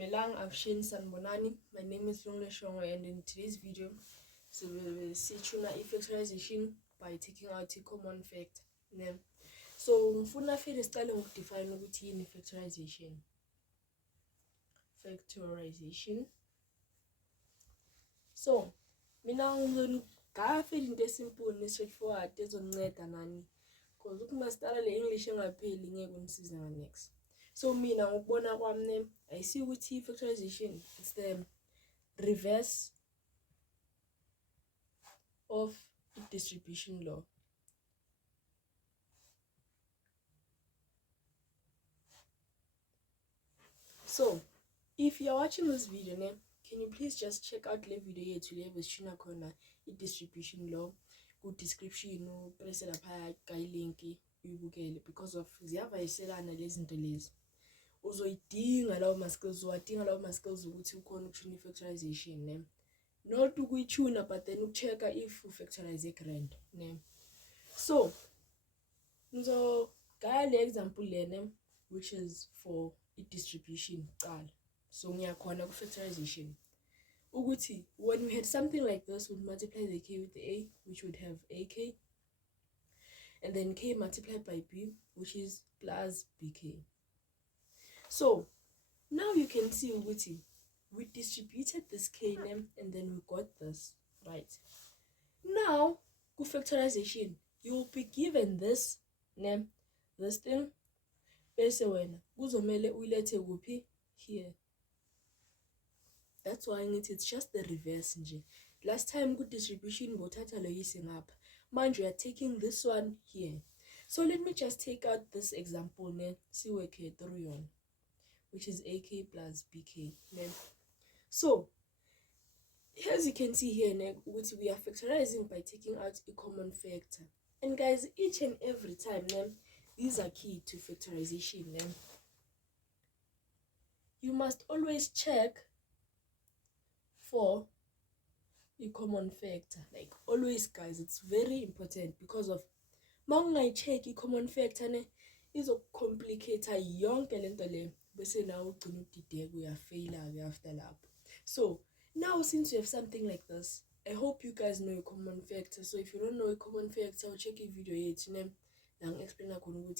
Dumelang, Afshin Sanbonani. My name is Longleshongo, and in today's video, so we'll see factorization by taking out a common fact. So, ngifuna file siqale ngokudefine ukuthi yini factorization. Factorization. So, mina ngizongafela into esimple ne-straightforward ezonceda nani. Because ukuma start le English engapheli ngeke ungisize next. So mina ngokubona kwami I see ukuthi factorization it's the reverse of the distribution law. So if you're watching this video, can you please just check out the video here to leave a corner distribution law, good description, press it up link because of ziyavayiselana lezi zinto lezi. Uzoyidinga lawo ma-skills, uwadinga lawo ma-skills ukuthi ukhona ukutuna i-factorization not ukuyituna but then ucheck-a if u-factorize grand so ngizogaya le example lena which is for i-distribution qala. So ngiyakhona ku-factorization ukuthi when we had something like this, we'd multiply the k with the a, which would have ak, and then k multiplied by b, which is plus bk. So now you can see we distributed this k name and then we got this, right? Now with factorization, you will be given this name, this thing, bese wena kuzomela uyilethe kuphi here. That's why it's just the reverse nje. Last time good distribution ngothatha lo yise ngapha. Manje we are taking this one here. So let me just take out this example siweke through yon, which is AK plus BK. So, as you can see here, we are factorizing by taking out a common factor. And guys, each and every time, these are key to factorization. You must always check for a common factor. Like always, guys, it's very important because of I check a common factor is a complicator yonke lento le. Bese now ugcina udideka uyafeyila after lap. So now since you have something like this, I hope you guys know a common factor. So if you don't know a common factor, I'll check a video here and explain a common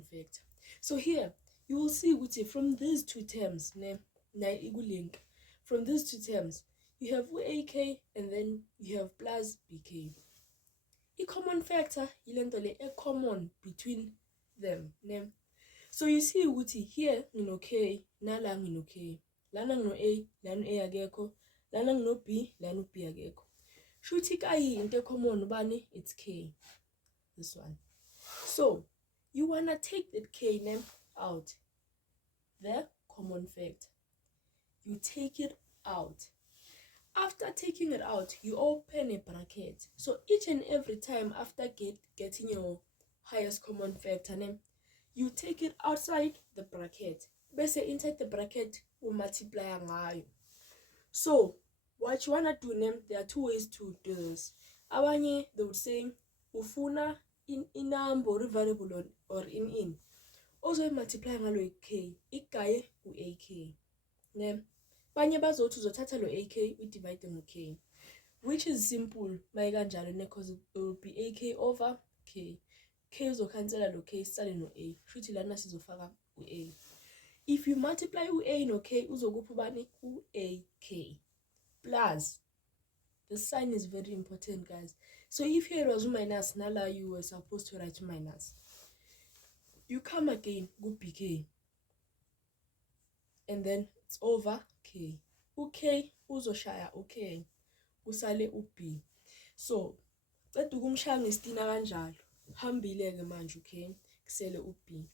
factor. So here you will see from these two terms from these two terms you have AK and then you have plus BK. A common factor a common between them. So you see here K, nala K, lana A, lana A ageko, lana B, lana B ageko. Shuthi kayi into common bani, it's K. This one. So you wanna take that K name out. The common factor. You take it out. After taking it out, you open a bracket. So each and every time after getting your highest common factor name, you take it outside the bracket. Bese inside the bracket, we multiply ngayo. So what you wanna do there are two ways to do this. Abanye they would say ufuna in number or variable or in. Also multiply ngalo k, igaye u-AK. Banye bazothi uzothatha lo AK we divide ngo-k, which is simple mayikanjalo because it will be AK over k. K uzokhansela lo k sisale no a. Shuthi lana sizofaka u-a. If you multiply u-a no k uzokupha bani u-AK plus. The sign is very important, guys. So if here was minus, nala you were supposed to write minus. You come again, go bk, and then it's over k. Okay, uzoshaya okay, usale u-b. So qeda ukumshaya ngestina kanjalo, hambile-ke manje okay, kusele u-b.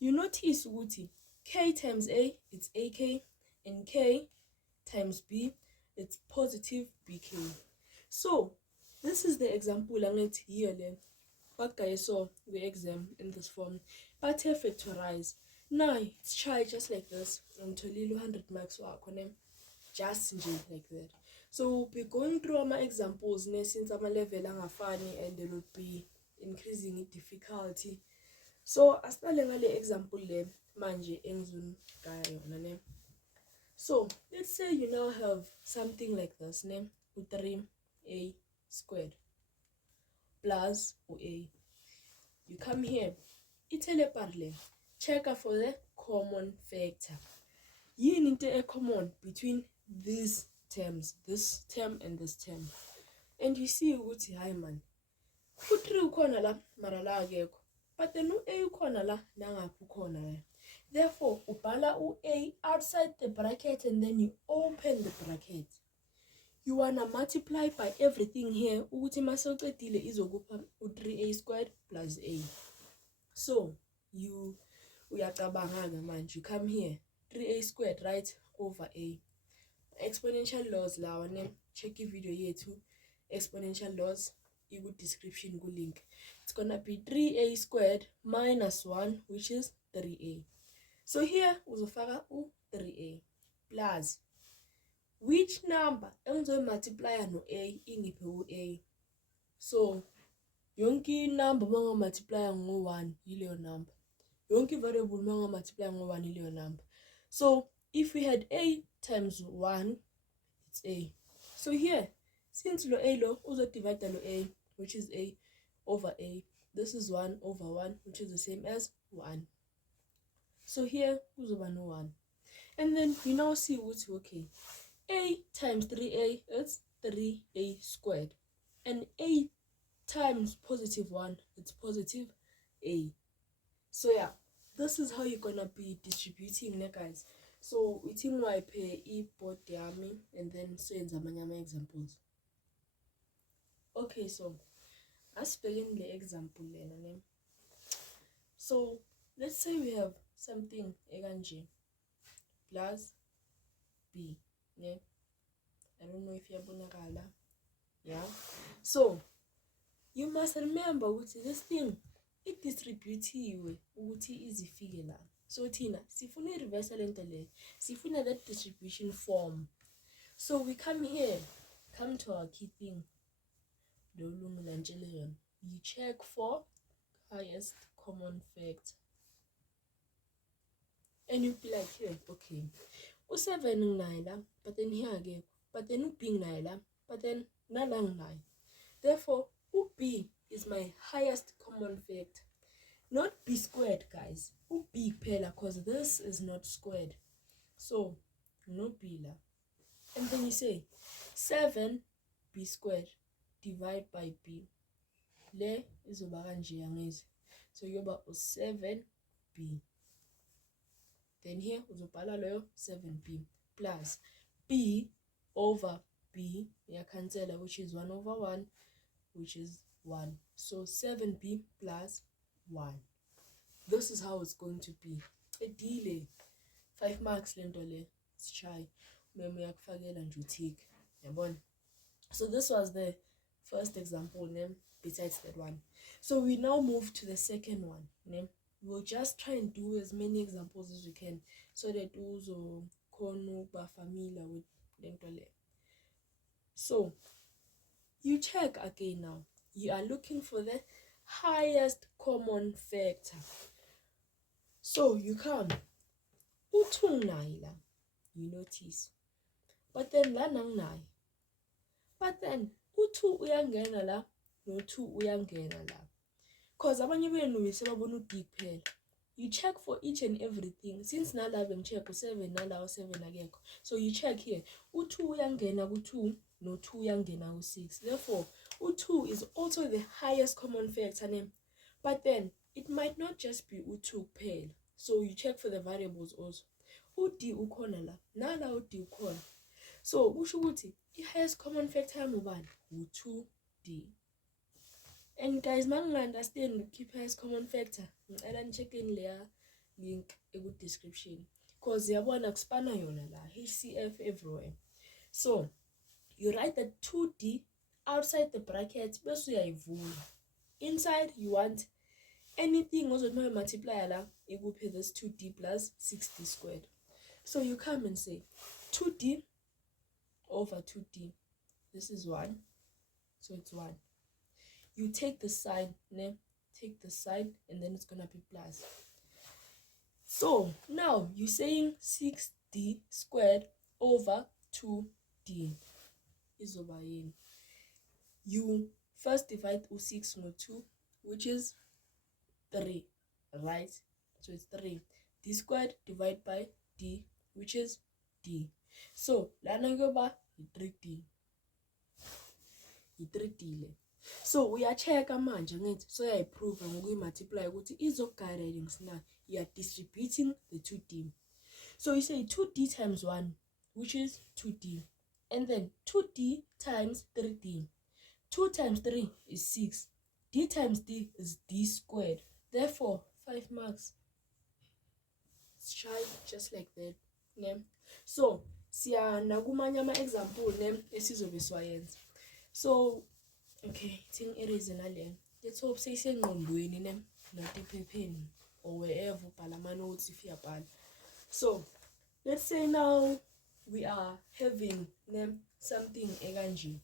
You notice ukuthi k times a, it's AK, and k times b, it's positive bk. So this is the example angithi here le bagaye so the exam in this form, but factorize. Now it's try just like this until 100 marks just like that. So we'll be going through my examples since I'm a level angafani, and there will be increasing in difficulty. So asitale ngale example le manje engizungaya yona So let's say you now have something like this, name 3a squared plus a. You come here, itele parle, check for the common factor. Yini into a common between these terms, this term and this term. And you see ukuthi hi man. U3 ukhona la mara la akekho. But then u-a ukhona la nangaphi ukhona la. Therefore, ubhala u-a outside the bracket and then you open the bracket. You wanna multiply by everything here. Ukuthi mase uqedile izokupha u3a squared plus a. So, uyacabanga ke manje. You come here, 3a squared right over a. Exponential laws lawa ne. Check video yethu. Exponential laws. Iku description ku link. It's gonna be 3a squared minus 1, which is 3a. So here uzofaka u3a plus which number engizoyi multiply no a ingiphe u-a. So yonke number manga multiply ngo1 yileyo number. Yonke variable manga multiply ngo1 yileyo number. So if we had a times 1, it's a. So here, since lo a lo uzo divide lo a, which is a over a. This is 1 over 1, which is the same as 1. So here uzoba no 1. And then you now see what's okay. A times 3a is 3a squared. And a times positive 1, it's positive a. So yeah, this is how you're gonna be distributing, guys. So we think I pay board yami and then so in zamanyama examples. Okay, so let's begin the example then. So let's say we have something ekanje plus b. Yeah, I don't know if yabonakala. Yeah. So you must remember ukuthi this thing it distributiwe ukuthi izifike la. So thina sifuna reverse lento le. Sifuna that distribution form. So we come here, come to our key thing. You check for highest common factor. And you'll be like here, okay. U7 naila, but then here again, but then u-b naila, but then nalang nai. Therefore, u-b is my highest common factor. Not b squared, guys. U-b pela, because this is not squared. So, no b la. And then you say 7 b squared divide by b. Le is kanje. So you about 7b. Then here uzobhala leyo 7b plus b over b cancel, which is 1 over 1, which is 1. So 7b plus 1. This is how it's going to be. A delay 5 marks lento le. Let's try. Uyakufakela nje uthik. Yabona. So this was the first example name besides that one. So we now move to the second one name. We'll just try and do as many examples as we can so that also kono ba familiar with lento le. So you check again now. You are looking for the highest common factor. So you come u2 naila, you notice. But then la nang nai. But then u2 uyangena la, no 2 uyangena la. Cause abanye benu besebabona u-d kuphela. You check for each and everything. Since nala bengicheck u7 nala u7 akekho. So you check here. U2 uyangena ku2, no 2 uyangena ku6. Therefore, u2 is also the highest common factor name. But then it might not just be u2 kuphela. So you check for the variables also. U-d ukhona la, nala u-d ukhona. So usho ukuthi the highest common factor yami ubani? U2d. And guys, understand keep highest common factor. Ngicela check in layer link in description. Cause yabona kuspanna yona la HCF everywhere. So you write the 2d outside the bracket bese uyayivula. Inside you want anything also no multiply la ikuphe this 2d plus 6d squared. So you come and say 2d over 2d. This is 1. So it's 1. You take the sign, take the sign, and then it's gonna be plus. So now you're saying 6 d squared over 2d izoba yini. You first divide u6 ngo2, which is 3, right? So it's 3. D squared divided by d, which is d. So lana kuyoba 3d. I3d le. So uya-check manje ngithi so uyayiprove ngokuyi-multiply ukuthi izokuguidance na. You are distributing the 2d. So you say 2d times 1, which is 2d. And then 2d times 3d. 2 times 3 is 6. D times d is d squared. Therefore, 5 marks. It's shy, just like that. Ne? So, siya nakumanya ama-example ne esizobe siwayenza. So, okay, thing erase nale. Let's hope seyisengqondweni ne not ephepheni or wherever ubhala ama-notes if uyabhala. So, let's say now we are having something ekanje.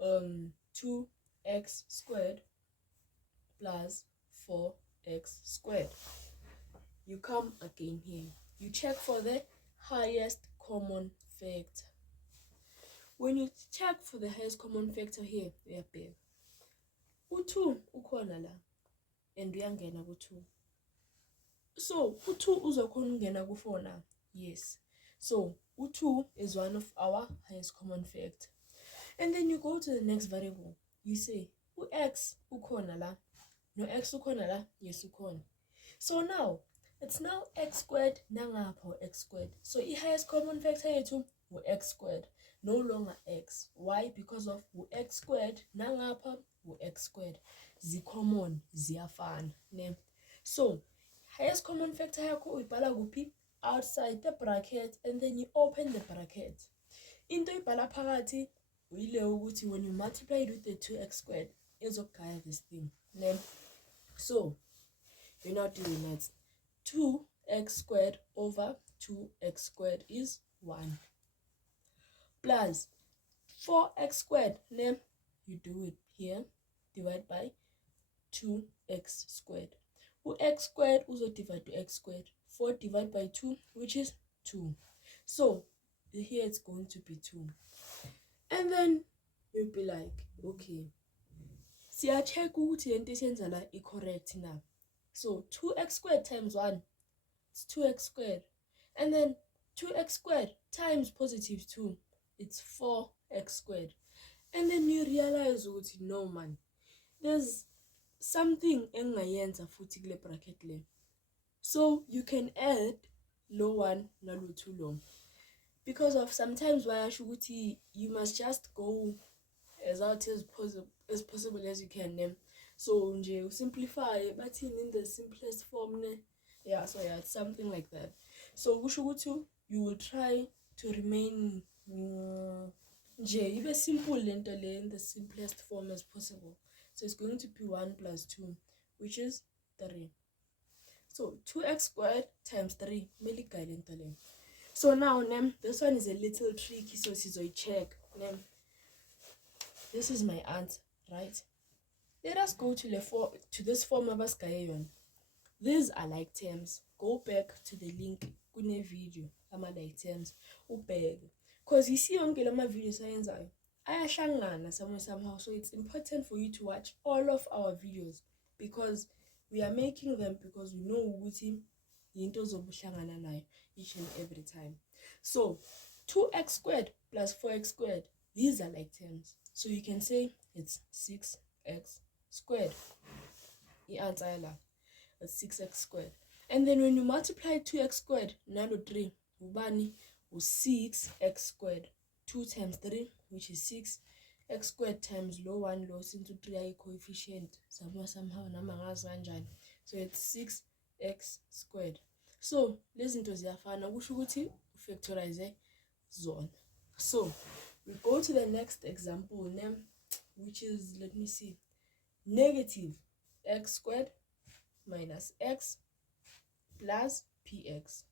2x squared plus 4x squared. You come again here. You check for the highest common factor. When you check for the highest common factor here, uyabheka. U2 ukhona la and uyangena ku2. So u2 uzokhona ukungena ku4 na? Yes. So u2 is one of our highest common factor. And then you go to the next variable. You say, x ukhona la. No x ukhona la. Yes ukhona. So now, it's now x squared nangapho x squared. So the highest common factor yethu x squared. No longer x. Why? Because of x squared nangapha x squared. Common ziyafana. Ne? So, highest common factor yakho uyibhala kuphi? Outside the bracket, and then you open the bracket. Into ibhala phakathi uyile ukuthi when you multiply it with the 2x squared, izogaya this thing. Ne? So, we're not doing that. 2x squared over 2x squared is 1. Plus 4x squared, ne? You do it here. Divide by 2x squared. X squared also divide to x squared. 4 divided by 2, which is 2. So, here it's going to be 2. And then you'll be like, okay, siya check ukuthi lento esiyenza la correct na. So 2x squared times 1 is 2x squared. And then 2x squared times positive 2, it's 4x squared. And then you realize ukuthi no man, there's something engayenza futhi kule bracket le. So you can add low 1 nalo 2 long. Because of sometimes why you must just go as out as possible as you can. So you simplify but in the simplest form. Yeah, so yeah, it's something like that. So you will try to remain even simple in the simplest form as possible. So it's going to be 1 plus 2, which is 3. So 2x squared times 3. So now, this one is a little tricky, so I check. This is my answer, right? Let us go to this form of Askayon. These are like terms. Go back to the link in the video. I'm like terms. Because you see, I'm getting my videos somehow. So it's important for you to watch all of our videos because we are making them because we know each and every time. So 2x squared plus 4x squared, these are like terms. So you can say it's 6x squared. The answer is 6x squared. And then when you multiply 2x squared, 3, ubani was 6x squared. 2 times 3, which is 6. X squared times low 1 low into 3 coefficient. Somehow so it's 6x squared. So listen to ziyafana kusho ukuthi factorize zone. So we go to the next example which is, let me see, negative x squared minus x plus px.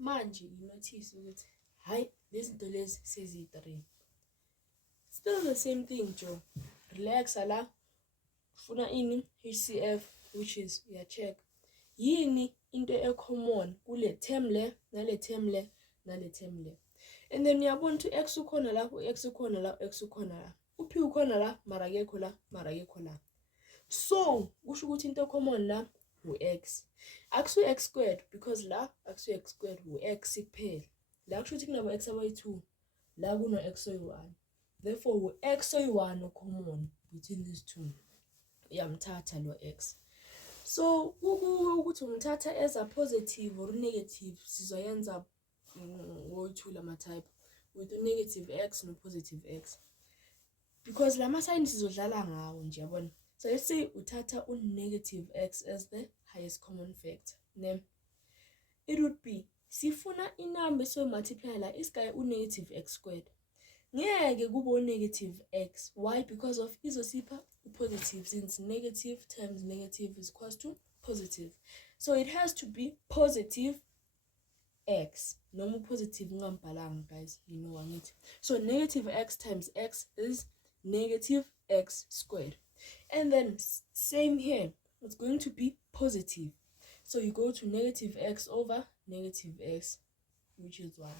Manje you notice ukuthi hi this lezi sezi3 still the same thing, Joe. Relax ala funa ini HCF, which is check. yini into e-common kule term le nale term le nale term le. And then uyabona ukuthi x ukhona la, x ukhona la, x ukhona la, p ukhona la mara akekho la, mara akekho la. So kusho ukuthi into common la u-x. Akusu x squared because la akusu x squared u-x kuphela. La kusho ukuthi kunabo x abayi-2, la kuno x oyi-1. Therefore u-x oyi-1 o-common between these two. Uyamthatha lo x. So ukuthi umthatha as a positive or negative sizoyenza ngo-2 lama type with negative x no positive x. Because lama sign sizodlala ngawo nje yabona. So let's say uthatha negative x as the highest common factor. Ne? It would be sifuna inamba so multiply la isiguy negative x squared. Ngeke kube negative x. Why? Because of izosipha positive, since negative times negative is equals to positive. So it has to be positive x. No positive ngambhalanga guys, you know what I mean. So negative x times x is negative x squared. And then same here, it's going to be positive. So you go to negative x over negative x, which is 1.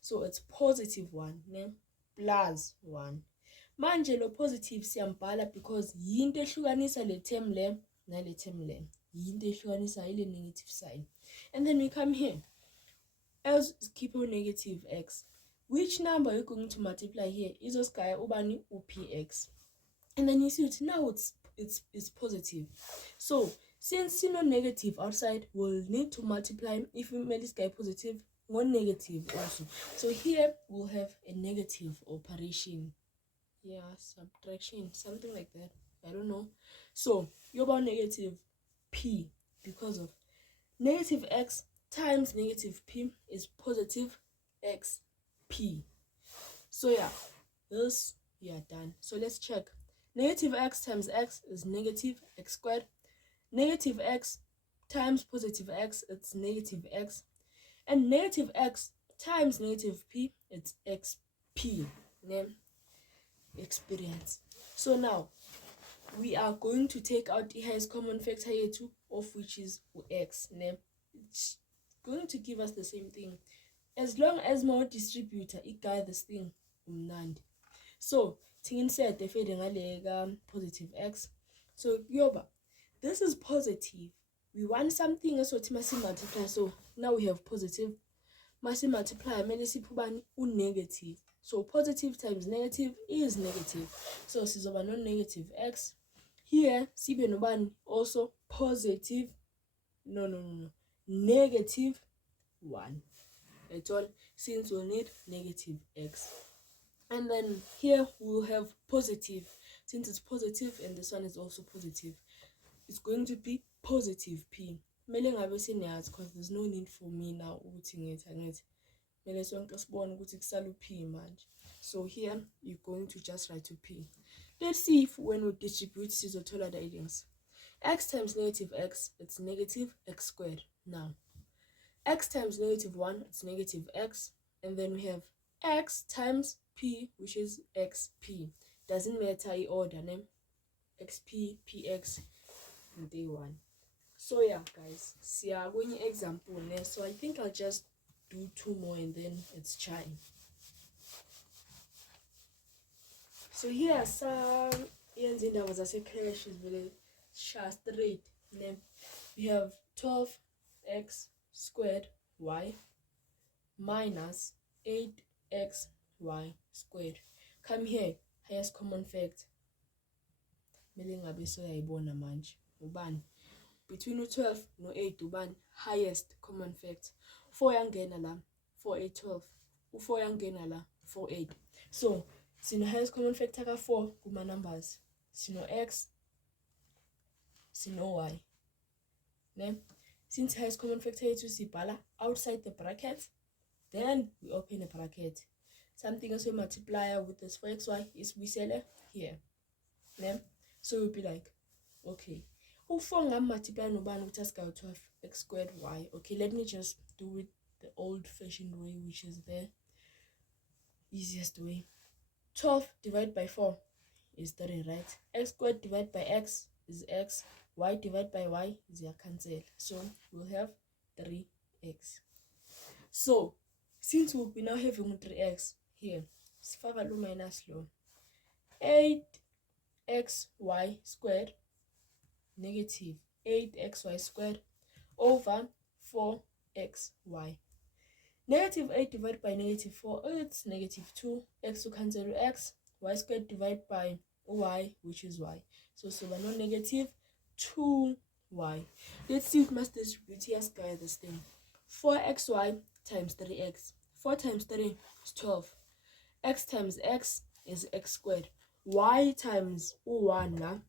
So it's positive 1 ne? Plus 1. Manje lo positive siyambhala because yinto ehlukanisa le term le nale term le. Yinto ehlukanisa ile negative sign. And then we come here. Else keep a negative x. Which number are you going to multiply here? Is oskaya ubani upx. And then you see it now it's positive. So since no negative outside, we'll need to multiply if we make this guy positive, one negative also. So here we'll have a negative operation. Yeah, subtraction, something like that. I don't know. So you're about negative p because of negative x times negative p is positive x p. So yeah, this we are done. So let's check. Negative x times x is negative x squared. Negative x times positive x, it's negative x. And negative x times negative p, it's xp. Name experience. So now we are going to take out the highest common factor here too, of which is x. Name it's going to give us the same thing. As long as more distributor, it guide this thing umnandi. So said the fading positive x. So yoba, this is positive. We want something so must multiply. So now we have positive. Must multiply negative. So positive times negative is negative. So sizoba no negative x. Here sibe no also positive. No. Negative 1. At all, since we'll need negative x. And then here we'll have positive. Since it's positive and this one is also positive, it's going to be positive p. Because there's no need for me now so here you're going to just write to p. Let's see if when we distribute sizothola the x times negative x, it's negative x squared. Now x times negative 1, it's negative x. And then we have x times p, which is xp. Doesn't matter the order name. Xp, px, and day 1. So yeah guys, see I'm going example next. So I think I'll just do 2 more and then it's time. So here some that was a crash is very straight. Then we have 12x squared y minus 8x y squared. Come here, highest common factor. Between 12 no 8 ubani highest common factor. 4 yangena la 4 8 12. 4 yangena la 4 8. So sino highest common factor ka 4 kuma numbers. Sino x, sino y. Ne? Since highest common factor is sibhala outside the bracket, then we open a bracket. Something else we multiply with this for xy is we sell here. Ne? So we'll be like, okay. Ufo multiply no ban with us 12 x squared y. Okay, let me just do it the old-fashioned way, which is the easiest way. 12 divided by 4 is 30, right? X squared divided by x is x. y divided by y cancel, so we'll have 3x. So since we'll be now having 3x here, sifaka lo minus lo, 8xy squared negative 8xy squared over 4xy. Negative 8 divided by negative 4, it's negative 2. X will cancel x. Y squared divided by y, which is y. So no negative 2y. Let's see if we must distribute here, guys, this thing. 4xy times 3x. 4 times 3 is 12. X times x is x squared. Y times 1,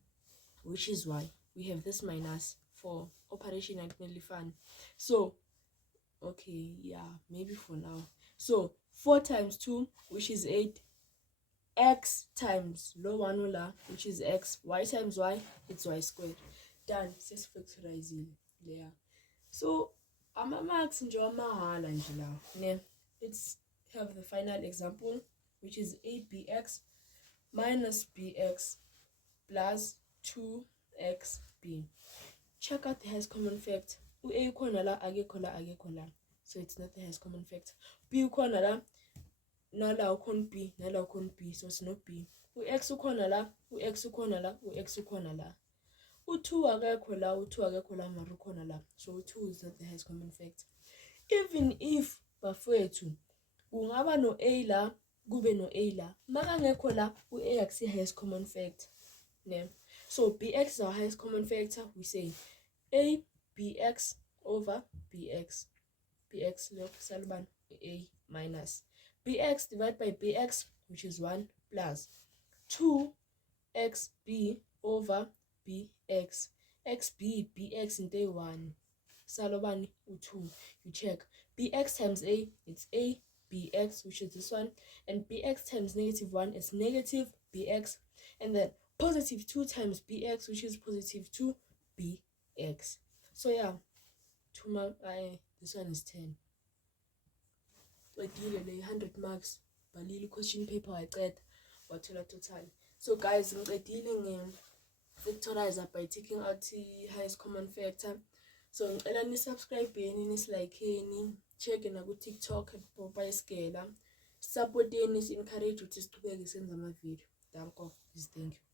which is y. We have this minus for operation at nearly fun. So okay, yeah, maybe for now. So 4 times 2, which is 8, x times lo 1 la, which is x, y times y, it's y squared. Done. Says factorizing there. So ama-marks nje wamahala nje la. Let's have the final example, which is 8bx minus bx plus 2xb. Check out the highest common factor. A khona la, akekho la, so it's not the highest common factor. B khona la, nala ukhona b, nala ukhona b, so it's not b. X ukhona la, x ukhona la, x ukhona la. U2 akekho la, u2 akekho la, mara ukhona la, so 2 is not the highest common factor. Even if bafowethu kungaba no a la, kube no a la, makangekho la, u-a akusi highest common factor. So bx is our highest common factor. We say a bx over bx. Bx look salban a minus bx divided by bx, which is 1, plus 2xb over bx. xb bx in day 1 salobani u2. You check bx times a, it's a bx, which is this one, and bx times negative 1 is negative bx, and then positive 2 times bx, which is positive 2 bx. So yeah, this one is 10. Like 100 marks, balili question paper waqeda wathola total. So guys, ngiqedile factorizer by taking out the highest common factor. So ngicela ni subscribe yeni, ni like yeni, check na ku TikTok Popa Iskela, support yeni, si encourage ukuthi siqhubeke senza ama video. Thank you.